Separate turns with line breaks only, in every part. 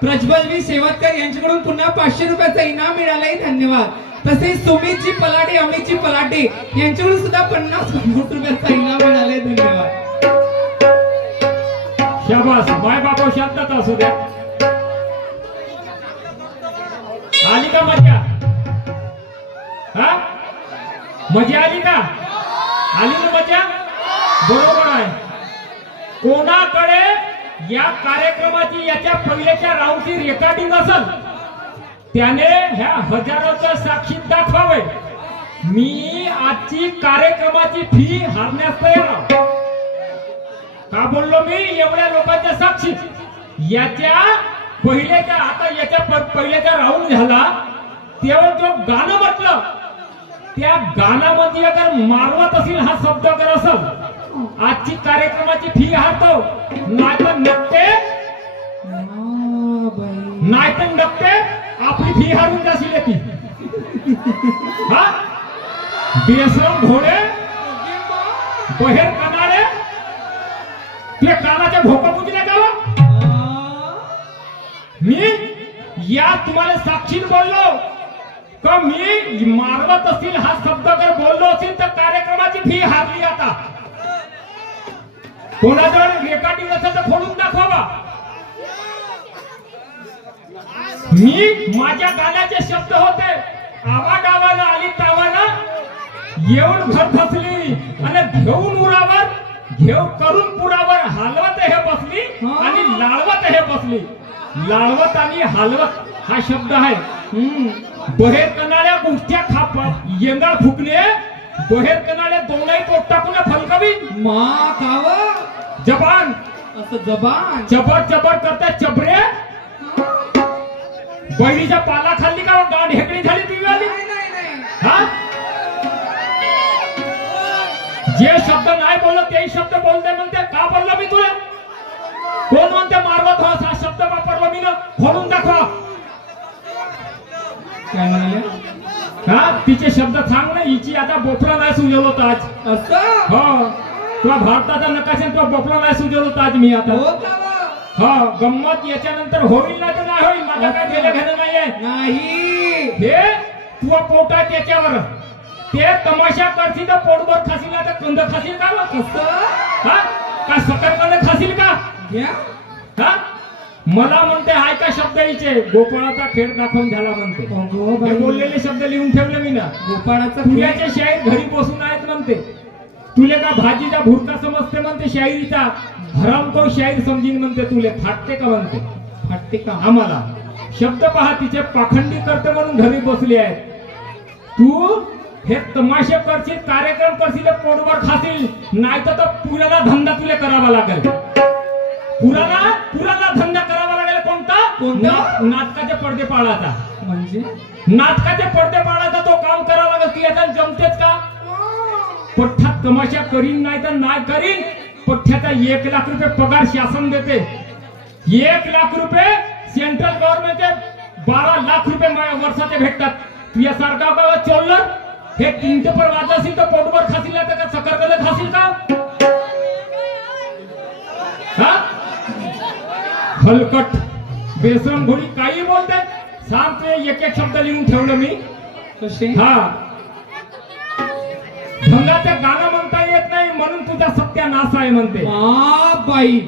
Prajwal we Shevatkar यांच्याकडून पुन्हा पाचशे रुपयाचं इनाम मिळालंय धन्यवाद. तसेच सुमितजी पलाटे अमितजी पलाटे यांच्याकडून सुद्धा पन्नास रुपयाचा इनाम मिळालंय धन्यवाद.
शाबास. माय बापा शांतता असू द्या. आली का मजा? हा? मजा आली का? आली ना मजा? बरोबर आहे. कोणाकडे या कार्यक्रमाची याच्या पहिल्याच्या राऊंडची रेकॉर्डिंग असल त्याने ह्या हजारोचं साक्षीत दाखवावे. मी आजची कार्यक्रमाची फी हरण्यास तयार का बोललो मी? एवढ्या लोकांच्या साक्षीत. याच्या पहिल्याच्या आता याच्या पहिल्याच्या राऊंड झाला तेव्हा जो गाणं म्हटलं त्या गाण्यामध्ये अगर मारवत असेल हा शब्द अगर असेल आजची कार्यक्रमाची फी हारतो नाहीतर नक्के
नाहीतर नक्के
नाही आपली फी हारून जाशील ती. हा? बेसरम घोडे बहेर कनाडे ते कानाच्या भोका बुजल्या का हो? मी या तुम्हाला साक्षीत बोललो. का मी मारवत असतील हा शब्द जर बोललो असेल तर कार्यक्रमाची फी हारली आता. कोणाजवळ रेकॉर्डिंग असेल तर फोडून दाखवा. मी माझ्या गाण्याचे शब्द होते. आवा डावाला आली तावाला. येऊन घर फसली. आणि घेऊन उरावर घेऊ करून पुरावर हलवत हे बसली आणि लाळवत हे बसली. लाळवत आणि हलवत हा शब्द आहे. बहेर कनाड्या गुष्ट्या खाप येंगाळ फुकणे बहेर कनाड्या दोनही पोट टाकून फलकवी.
मा काव?
जबान.
असं जबान?
चबर चबर करता चबरे. बहिणीच्या पाला खाल्ली का गाड हेकडी झाली ती आली हा? जे शब्द नाही बोललो तेही शब्द बोलते म्हणते. का बोललो मी तुला? कोण म्हणते मारवत हो हा शब्द वापरलो मी ना खोलून दाखवा.
काय म्हणाले?
हा तिचे शब्द सांग ना हिची आता बोपडा नाही सुजवलो होता आज.
असं?
हो तुला भारताचा नकाशा तुला बोपडा नाही सुजवलो होता आज मी आता.
हो का व?
हो गंमत याच्यानंतर होईल ना तर नाही होईल? माझं काय गेलं घेणं नाहीये.
नाही.
हे तुझा पोट त्याच्यावर ते तमाशा करशील तर पोटभर खाशील ना तर कंद खाशील का? मग?
कसं
हा का सकरकंद खाशील का?
घ्या
हा? मला म्हणते हाय का शब्द हिचे गोपाळाचा खेळ दाखवून झाला म्हणते. हे. बोललेले शब्द लिहून ठेवले मी ना.
गोपाळाचा
पुण्याचे शाहीर घरी बसून आहेत म्हणते. तुले का भाजीचा भुरका समजते म्हणते शाहिरीचा? हराम तो शाहीर समजीन म्हणते तुले. फाटते का म्हणते?
फाटते का?
आम्हाला. शब्द पहा तिचे पाखंडी करते म्हणून घरी बसले आहेत. तू हे तमाशे करशील कार्यक्रम करशील पोटभर खाशील. नाही तर पुराना धंदा तुला करावा लागेल. पुराना पुराना धंदा कोणता नाटकाचे पडदे पाळाचा
म्हणजे?
नाटकाचे पडदे पाळाचा तो काम करावा लागेल की याच्यात जमतेच का? पठ्ठात तमाशा करीन नाही तर नाही करीन. पठ्ठ्याचा एक लाख रुपये पगार शासन देते. एक लाख रुपये सेंट्रल गव्हर्नमेंटचे बारा लाख रुपये वर्षाचे भेटतात. तुझ्या सारखा बाबा चोरलं हे तीन पर वाजत असेल तर पोटभर खाशील नाही तर का सकरकंद खाशील का? हा? हलकट. बेसन घोडी काही बोलते. सांग ते एक एक शब्द लिहून ठेवलं मी. हा. ढंगाचं गाणं म्हणता येत नाही म्हणून तुझा सत्यानाश आहे म्हणते.
बाई.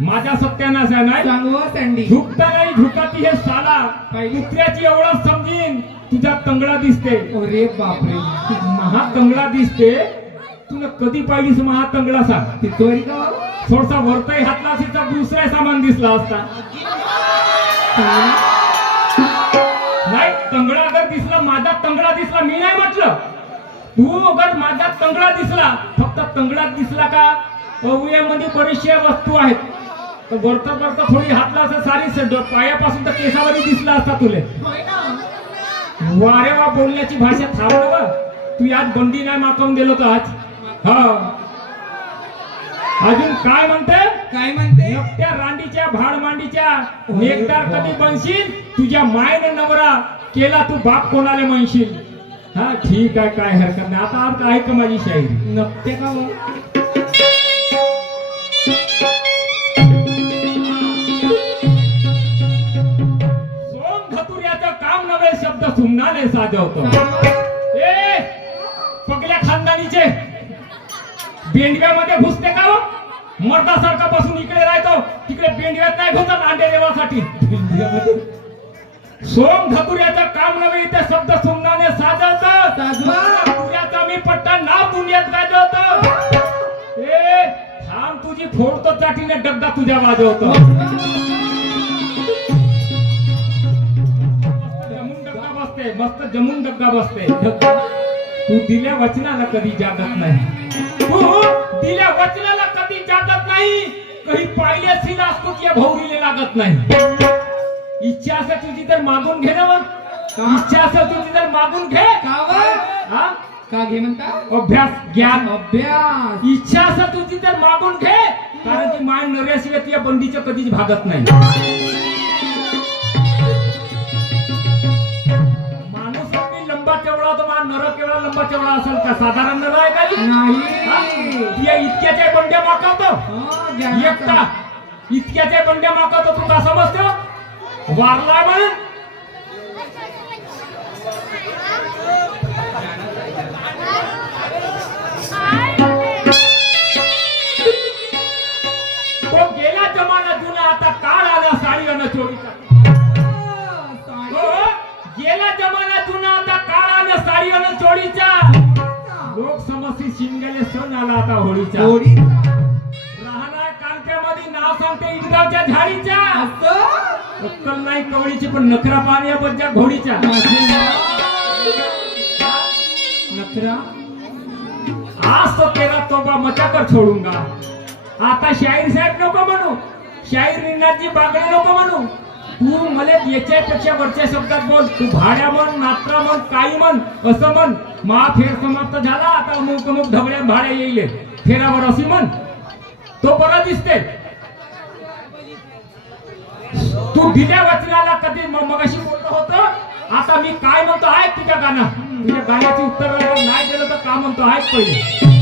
माझा सत्यानाश आहे नाही? झुकता नाही झुकाती हे साला? कुत्र्याची एवढा समजीन तुझा तंगडा दिसते.
अरे बापरे
महा तंगडा दिसते. तुला कधी पाहिलीस महा तंगडा सांग थोडसा वरताही हातला दुसरा सामान दिसला असता. नाही तंगडा अगर दिसला माझा तंगडा दिसला मी नाही म्हटलं. तू अगर माझा तंगडा दिसला फक्त तंगडाच दिसला का? मध्ये बरेचशे वस्तू आहेत. तर वरता वरता थोडी हातला असं सारी पायापासून तर केसावरी दिसला असता तुले. वारे वा बोलण्याची भाषा थांबव वा. तू आज बंदी नाही मागवून दिलो तर आज? हा. अजून काय म्हणते?
काय म्हणते?
एकट्या रांडीच्या भाड मांडीच्या एकदार कधी बनशील? तुझ्या मायने नवरा केला तू बाप कोणाला म्हणशील? हा ठीक आहे काय हरकत नाही. आता आता ऐक माझी शायरी.
नक्ते का हो?
सोन धतुर्याचं काम नव्हे शब्द सुमनाले साजवतो. ए पगल्या खानदानीचे. बेंडव्यामध्ये घुसते का हो? मर्दासारखा बसून इकडे राहतो तिकडे बेंडव्यात नाही घुसत अंडे देवासाठी. सोम धतुऱ्याचं काम नव्हे इथे शब्द सुमनाने साजवतो मी पट्टा नाव दुनियेत गाजवतो. ए थांब तुझी फोडतो चाटीने डग्गा तुझ्या वाजवतो. मस्त जमून डग्गा बसते मस्त जमून डग्गा बसते. तू दिल्या वचनाला कधी जागत नाही. तू दिल्या वचनाला कधी जागत नाही. कधी पाहिले सिलास तुझ्या भौरीले लागत नाही. इच्छा असेल तुझी तर मागून घे ना मग? इच्छा असेल तुझी तर मागून घे? हा?
का घे म्हणता?
अभ्यास ज्ञान.
अभ्यास.
इच्छा असेल तुझी तर मागून घे. कारण की मान नर्याशिवाय तुझ्या बंदीचं कधीच भागत नाही. केवढा लंबा चवळा असेल का? साधारण आहे का?
नाही.
इतक्याच्या बंड्या मागवतो.
हा.
एकटा. इतक्याच्या बंड्या मागवतो तू का समजतो वारला म्हणून. तो गेला जमाना जुना आता काळ आला साडी आणि चोरीचा. आला साडी चोरीचा. लोक समस्या शिंगले सण आला आता होळीचा. राहणार कालक्यामध्ये नाव सांगते इंद्राच्या झाडीच्या अक्कल नाही कवळीची पण नखरा पाणी बज्जा घोडीच्या
नखरा?
आज तो तेरा तोबा मचाकर सोडूंगा आता शाहीर साहेब नको म्हणू. शाहीर निनादजी बागडे नको म्हणू. तू मला याच्यापेक्षा वरच्या शब्दात बोल. तू भाड्या म्हण नात्रा म्हण काही म्हण असं म्हण. मा फेर समाप्त झाला आता अमुक अमुक ढबळ्या भाड्या येईल. फेरावर अशी म्हण. तो बरा दिसते. तू दिल्या वचनाला कधी मग मगाशी बोलत होत? आता मी काय म्हणतो आहे तुझ्या गाणं. तुझ्या गाण्याची उत्तर नाही दिलं तर का म्हणतो आहे पहिले.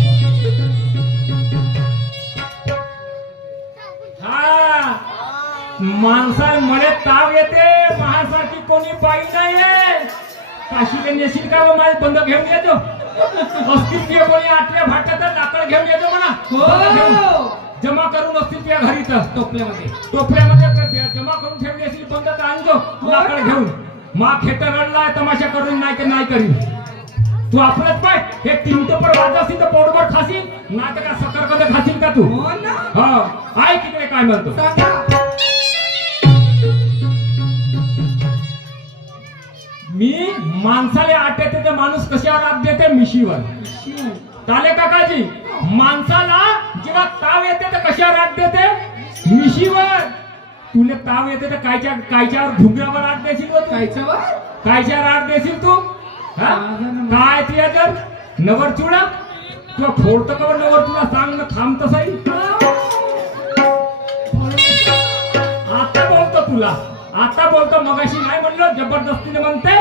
माणसा मळे ताव येते महासारखी कोणी बाई नाहीये. काशीला नेशील का माझे बंद घेऊन येतो? असतील ते कोणी आठव्या भाटाचा लाकड घेऊन येतो म्हणा.
हो.
जमा करून असतील तुझ्या घरी तर
टोपल्यामध्ये.
टोपल्यामध्ये जमा करून ठेवली असेल बंद तर आणतो. लाकड घेऊन. मा खेट रडलाय तमाशा करून नाही तर नाही करीन. तू आपलंच पाय. हे तीन टोपर वाजाशील तर पोटभर खाशील. नाही तर का सकर कधी खाशील का तू?
हो ना.
हा. ऐक तिकडे काय म्हणतो. मी माणसाला आट येते तर माणूस कशावर आत देते? मिशीवर.
शिव.
ताले काकाजी? माणसाला जेव्हा ताव येते तर कशावर आट देते? मिशीवर. तुले ताव येते तर कायच्या कायच्यावर घुंगरावर आट देशील?
कायच्यावर?
कायच्यावर आट देशील तू? हा? काय तुझ्या जर नवर चुडा? तुला फोडतो का बरं नवर तुला सांग ना थांब तसाही. आता बोलतो तुला. आता बोलतो मगाशी नाही म्हणलं जबरदस्तीने म्हणते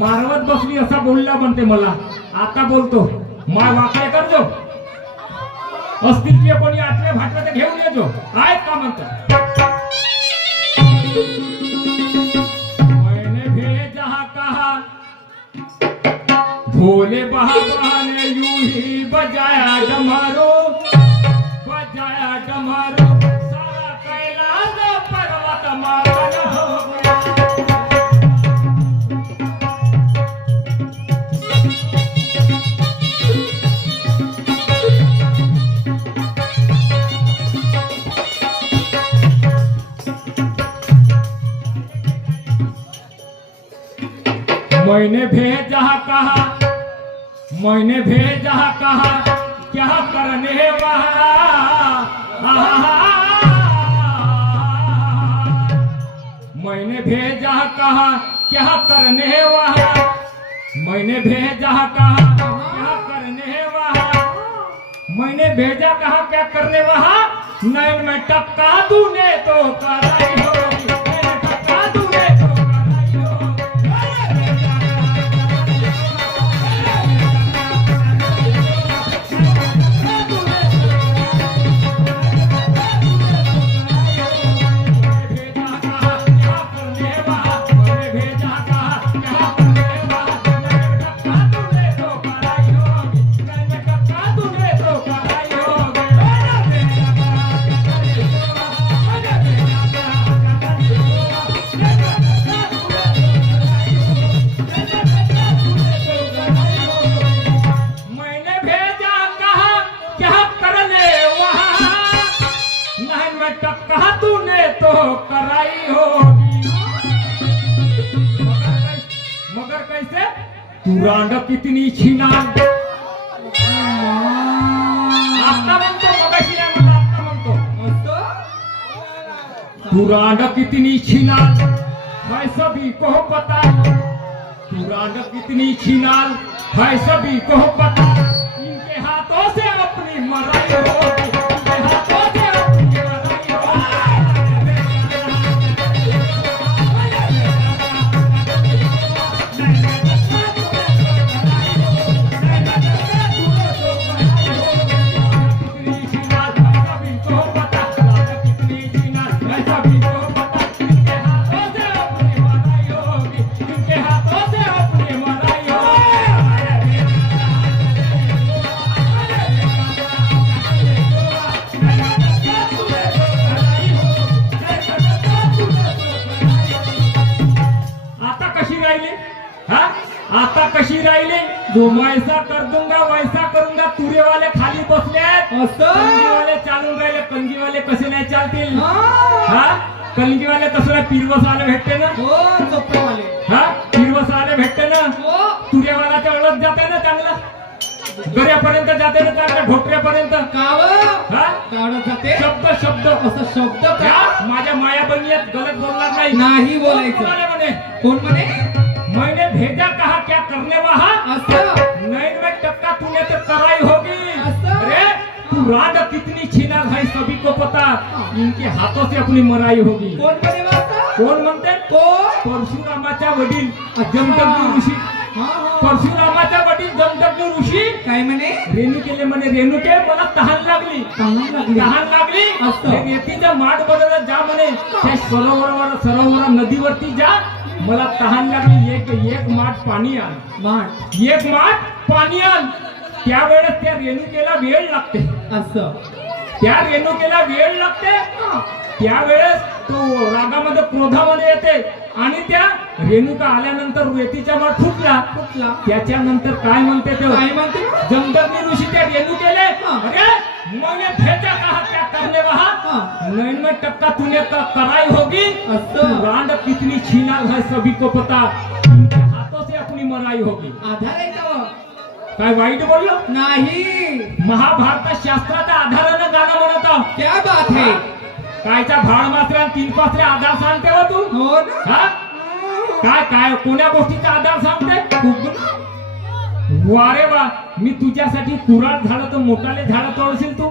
मारवत बसली असा बोलला म्हणते मला. आता बोलतो माय वाकडे करजो असतील की कोणी आतले भाटला तर घेऊन येजो काय का म्हणतो मैने भेजा कहा भोले बहा ने यूं ही बजाया जमारो. मैंने भेजा कहा मैंने भेजा कहा क्या करने मैंने भेजा कहा क्या करने वहा मैंने भेजा कहा क्या करने वहा मैंने भेजा कहा क्या करने वहा नैन में टक्का तूने तो कराई रांड कितनी छिना आता म्हणतो मगाशी नाही म्हणलं आता म्हणतो
असं?
तू रांड कितनी छिनाल है जो वैसा कर दूंगा वैसा करूंगा. तुरेवाले खाली बसले आहेत
असं?
कंगीवाले चालून राहिले. कंगीवाले कसे नाही चालतील?
हा.
कंगीवाले कसं नाही पिरवस आले भेटते ना?
हो
हा? पिरवस आले भेटते ना?
हो.
तुरेवाला ओळख जाते ना चांगला? गऱ्यापर्यंत जाते ना चांगला? ढोकऱ्यापर्यंत
काव?
हा?
जाते?
शब्द शब्द.
असं शब्द का?
माझ्या माया बनियात गलत बोलणार नाही.
बोलायचं. कोण म्हणे?
मैंने भेजा कहा क्या करने वहा में टक्का तूने तो कराई होगी। अरे तू राग कितनी छीना है सभी को पता। इनके हाथों से अपनी मराई होगी।
कोण म्हणे वाचा
कोण म्हणते
कोण
परशुरामाच्या वडील. जमदग्नी ऋषी. परशुरामाच्या वडील जमदग्नी ऋषी?
काय म्हणे?
रेणू केले म्हणे रेणुके मला तहान लागली। तहान लागली? रेतीचा माठ बदलत जा म्हणे. त्या सरोवरावर सरोवरा नदीवरती जा. मला तहान लागली एक एक माठ पाणी आण.
माठ?
एक माठ पाणी आण. त्यावेळेस त्या रेणुकेला वेळ लागते.
असं?
त्या रेणुकेला वेळ लागते. त्यावेळेस तो रागामध्ये क्रोधामध्ये येते. आणि त्या रेणुका आल्यानंतर रेतीचा माठ फुटला.
कुठला
त्याच्यानंतर काय म्हणते ते?
काय म्हणते?
जमदग्नी ऋषी त्या रेणू केले
हा.
अरे मैंने भेजा कहा क्या करने वहा?
हा.
में टक्का तूने क- कराई होगी? रांड कितनी छीना है सभी को पता। हाथों से अपनी मराई होगी।
आधार आहे का
काय वाईट बोललो?
नाही।
महाभारत शास्त्राच्या आधारानं गाणं म्हणत.
क्या बात है?
कायच्या भाड मात्रा तीन पाचले आधार सांगते हो तू?
हो ना।
हा? काय काय कोण्या गोष्टीचा आधार सांगते? वारे वा मी तुझ्यासाठी कुराळ झालं तर मोठाले झाड तोडशील तू?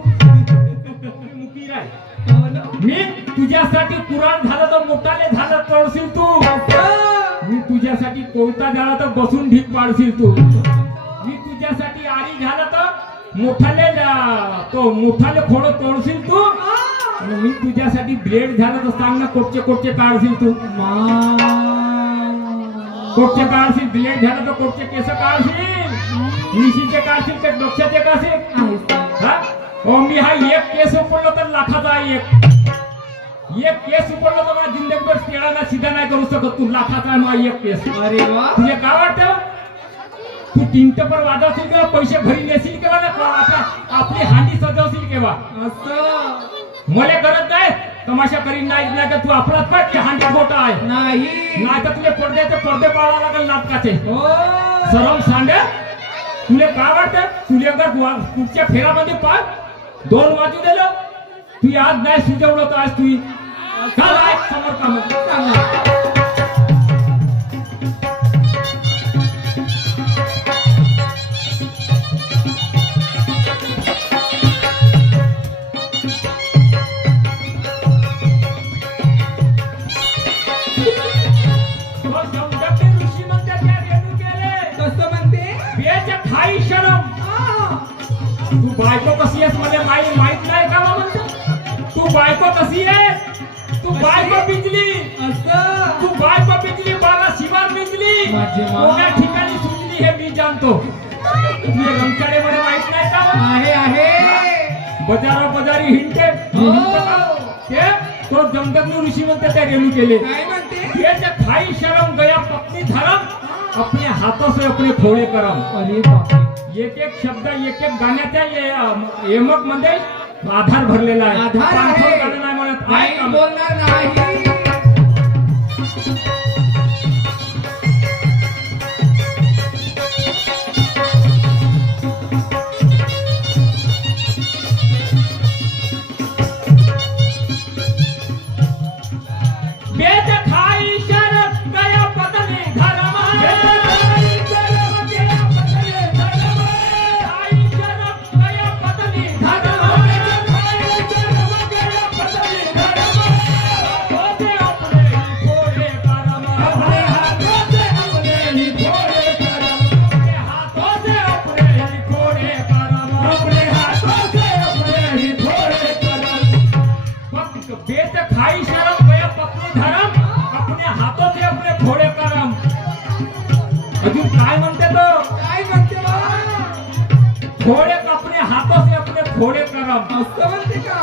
मुकीर आहे
ना
मी तुझ्यासाठी कुराण झालं तर मोठाले झालं तोडशील तू. मी तुझ्यासाठी कोयता झाला तर बसून ढीक पाडशील तू? मी तुझ्यासाठी आरी झालं तर मोठाले जा- तो मोठाले खोड तोडशील तू? आणि मी तुझ्यासाठी ब्लेड झालं तर सांग ना कोटचे कोटचे काढशील तू. कोटचे काढशील ब्लेड झालं तर कोटचे केस काढशील? मिशीचे काढशील ते डोक्याचे काढशील
आहेस का?
हा? हो मी हा एक केस उपडलो तर लाखाचा आहे एक. एक केस उपडलो तर मला जिंदगीभर केळाला सिधा नाही करू शकत तू. लाखाचा माझा एक केस.
अरे वा.
तुझे काय वाटतं? तू तीन टपर वाजवशील किंवा पैसे घरी नेशील किंवा ना? आपल्या आपली हांडी सजवशील केव्हा? मला करत नाही. तमाशा करीन नाही का तू आपलाच पाठ की हांडी मोठा आहे.
नाही.
नाही तर तुला पडद्याचे पडदे पाळावं लागेल नाटकाचे.
हो.
सरम सांग. तुले काय वाटत? तुले अगर पुढच्या फेरामध्ये पाच दोन वाजू दिलं तू आज नाही सुजवलं तर आज तू चल समोर काम तू बायको कशी आहेस? मला माही माहीत नाही का म्हणतो तू? बायको कशी आहेस? तू बायको पिंजली. तू बायको पिंजली बाला शिवार पिंजली. कोण्या ठिकाणी सुटली हे मी जाणतो. तुझे रंगचाडे मला माहीत नाही का?
आहे आहे.
बजारा बजारी हिंडते.
हो.
हिंडते का? ते तो जमदग्नी ऋषी म्हणते त्या रेणू केले खाई शरम गया पत्नी धरम अपने हाथों से अपने फोड़े करम.
अरे बापरे.
एक एक शब्द एक एक गाण्याच्या यमकमध्ये आधार भरलेला आहे.
आधार? बोलणार नाही.
थोडे करम
असं म्हणते का?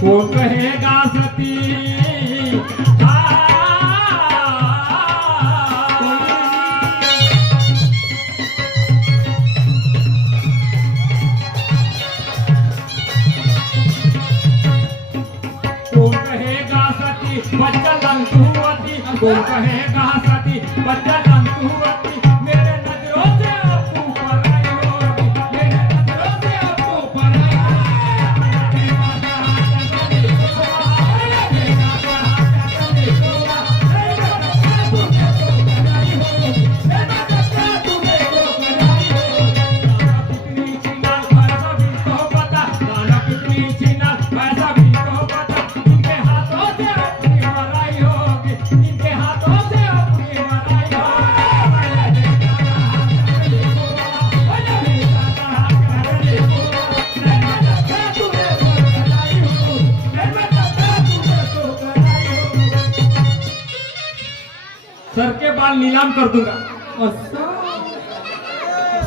कोण कहेगा सती सती बच्चा नीलाम कर दूँगा।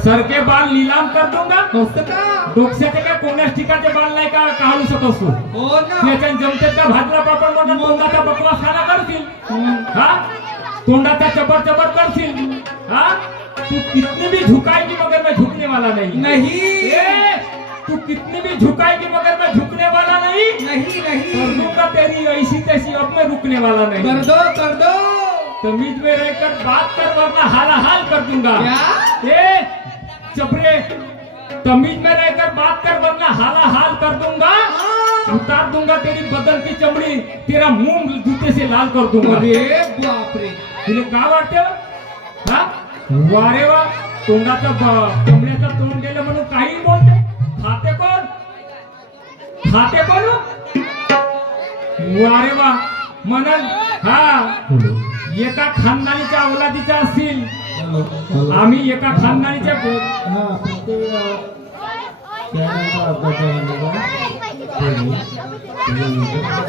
सर के बाल नीलाम कर दूँगा। डोक्याचे काय कोण्याच ठिकाणचे बाल नाही का काढू शकतो
हो ना
त्याच्यात जमते का भाजला पापड म्हणून तोंडाचा बकवास खाना
हम्म.
हा? तोंडाचा चबर चबर करशील हा? तू कितनी भी झुकाएगी मगर मैं झुकने वाला नहीं।
नहीं।
तू कितनी भी झुकाएगी मगर मैं झुकने वाला नहीं।
नहीं
कर
नहीं
दूँगा तेरी ऐसी तैसी अब मैं रुकने वाला नहीं।
कर दो कर दो।
तमीज में रहकर बात कर वरना हाला हाल कर दूंगा
क्या?
ए चपरे तमीज में रहकर बात कर वरना हाला हाल कर दूंगा
हाँ।
उतार दूंगा तेरी बदन की चमड़ी तेरा मुंह जूते से लाल कर दूंगा
अरे बाप रे
तुला का वाटतं हा? वारे वा तोंडाचं कोंबड्याचं तोंड गेलं म्हणून काही बोलते. खाते कोण? खाते कोण वारे वा. म्हणून हा एका खानदानीच्या अवलादीच्या असतील. आम्ही एका खानदानीच्या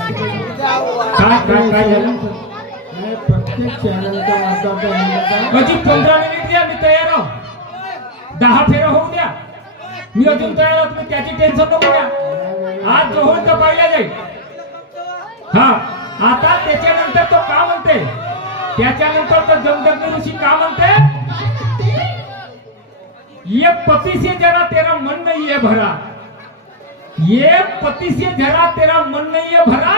काय काय काय झालं?
प्रत्येक चॅनलचा
अजून पंधरा मिनिट द्या मी तयार आहो. दहा फेऱ्या होऊ द्या. मी अजून तयार आहोत मी त्याची टेन्शन नको द्या आज जो होईल पाहिला जाईल. हा. आता त्याच्यानंतर तो का म्हणते? त्याच्यानंतर तो जमदग्नी ऋषी का म्हणते? ये पति से जरा तेरा मन नहीं है भरा. ये पति से जरा तेरा मन नहीं है भरा.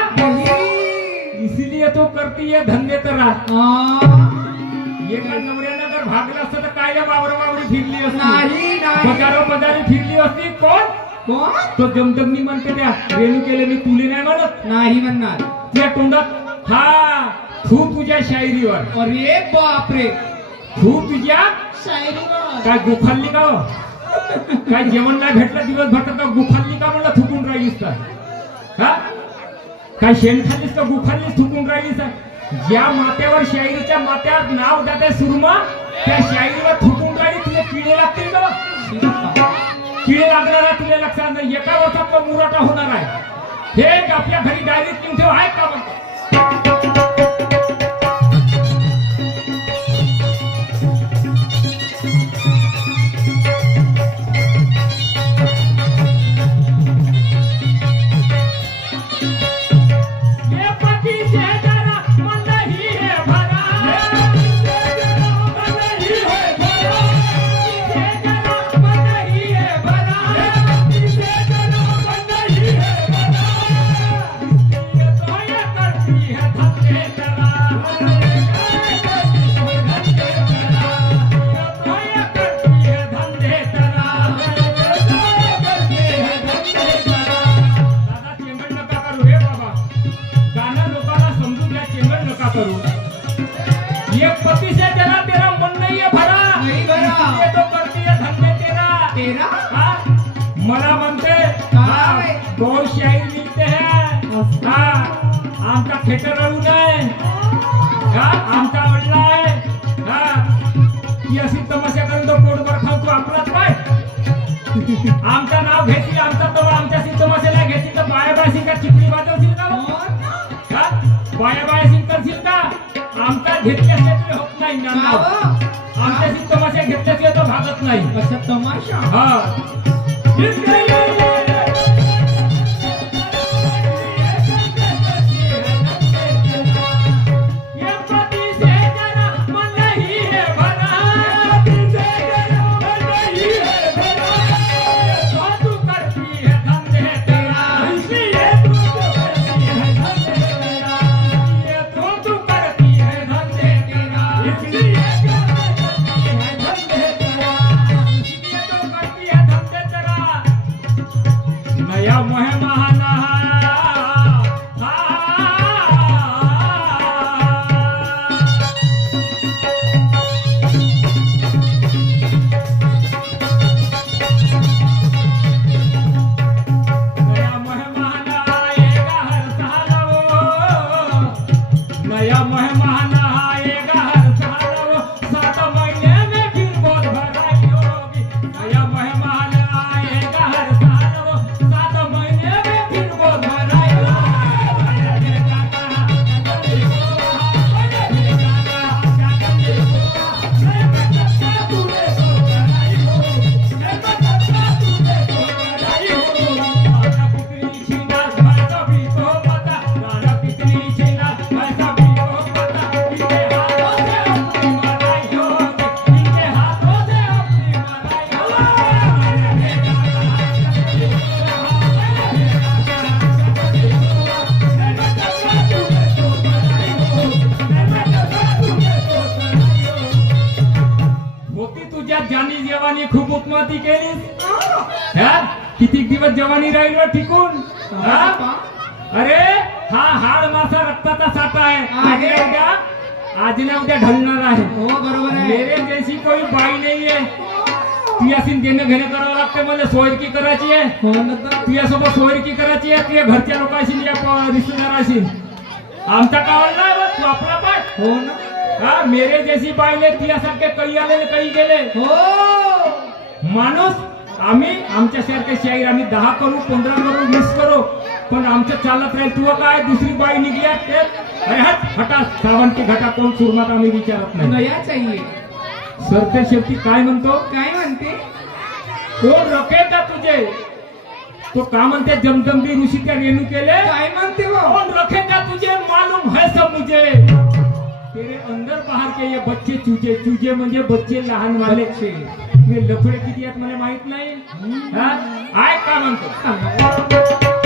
इसलिए तो करती है धंदे तेरा. एका नवऱ्यानं जर भागलं असतं तर काय वावर वावरी फिरली असती?
नाही
बजारी फिरली असती. कोण?
कोण?
तो जमदग्नी म्हणते त्या रेणू केले मी तुले नाही म्हणत.
नाही म्हणणार.
त्या तोंडात हा तू तुझ्या शायरीवर.
अरे बाप रे
तू तुझ्या
शायरीवर.
काय गुफालली का हो? काय जेवण नाही भेटलं दिवसभर का गुफालली का म्हणलं थुकून राहिलीस का हा? काय शेण खाल्लीस का गुफाललीस थुकून राहिलीस का? ज्या मात्यावर शायरीच्या मात्यावर नाव जाते सुरमा त्या शायरीवर थुकून राहिली तुला किडे लागतील का? किडे लागणार आहे तुला लक्षात नाही. एका वर्षात तो मुराटा होणार आहे. हे एक आपल्या घरी डायरेक्ट घेऊन ठेव आहे का आमचं नाव घेतली आमचा तो आमच्या तमाशाला घेतली तर बाया बायशी का चिपळी वाजवशील का
हो?
हा? बाया बायशी करशील का आमचा घेतल्याशिवाय तरी होत नाही नाव.
गावं?
आमच्याशी तमाशा घेतल्याशिवाय तो भागत नाही
अच्छा तमाशा
हा उत्माती केलीस? हा? किती दिवस जवानी राहील व टिकून? हा? अरे हा हाड मासा रक्ताचा साठा आहे. आज
आहे.
ना उद्या आज ना उद्या ढलणार आहे.
हो बरोबर आहे.
मेरे जैसी कोई बाई नाही आहे. तुझ्याशी देणं घेणं करावं लागते मला सोयरकी करायची आहे.
हो
तुझ्यासोबत सोयरकी करायची आहे तुझ्या घरच्या लोकांशी या प- रिश्तेदाराशी आमचा कावल नाही तू आपला पाठ
हो ना.
हा मेरे जैसी बाईले तुझ्यासारखे काही आले काही गेले.
हो.
माणूस आम्ही आमच्यासारखे शाहीर आम्ही दहा करू पंधरा करू वीस करू पण आमचं चालत राहील. तू काय दुसरी बाई निघली आहे? ते? अरे हट सावंती घटा कोण सुरमात आम्ही विचारत नाही.
नया चाहिए.
सरते शेवटी काय म्हणतो?
काय म्हणते?
कोण रखे का तुझे? तो का म्हणते जमजमबी ऋषी त्या रेणू केले?
काय म्हणते
कौन रखेगा तुझे? मालूम है सब मुझे. तेरे अंदर बाहर के ये बच्चे चूजे चूजे म्हणजे बच्चे लहान वाले.
बच्चे.
लफडे किती आहेत मला माहीत नाही काय आहे का म्हणतो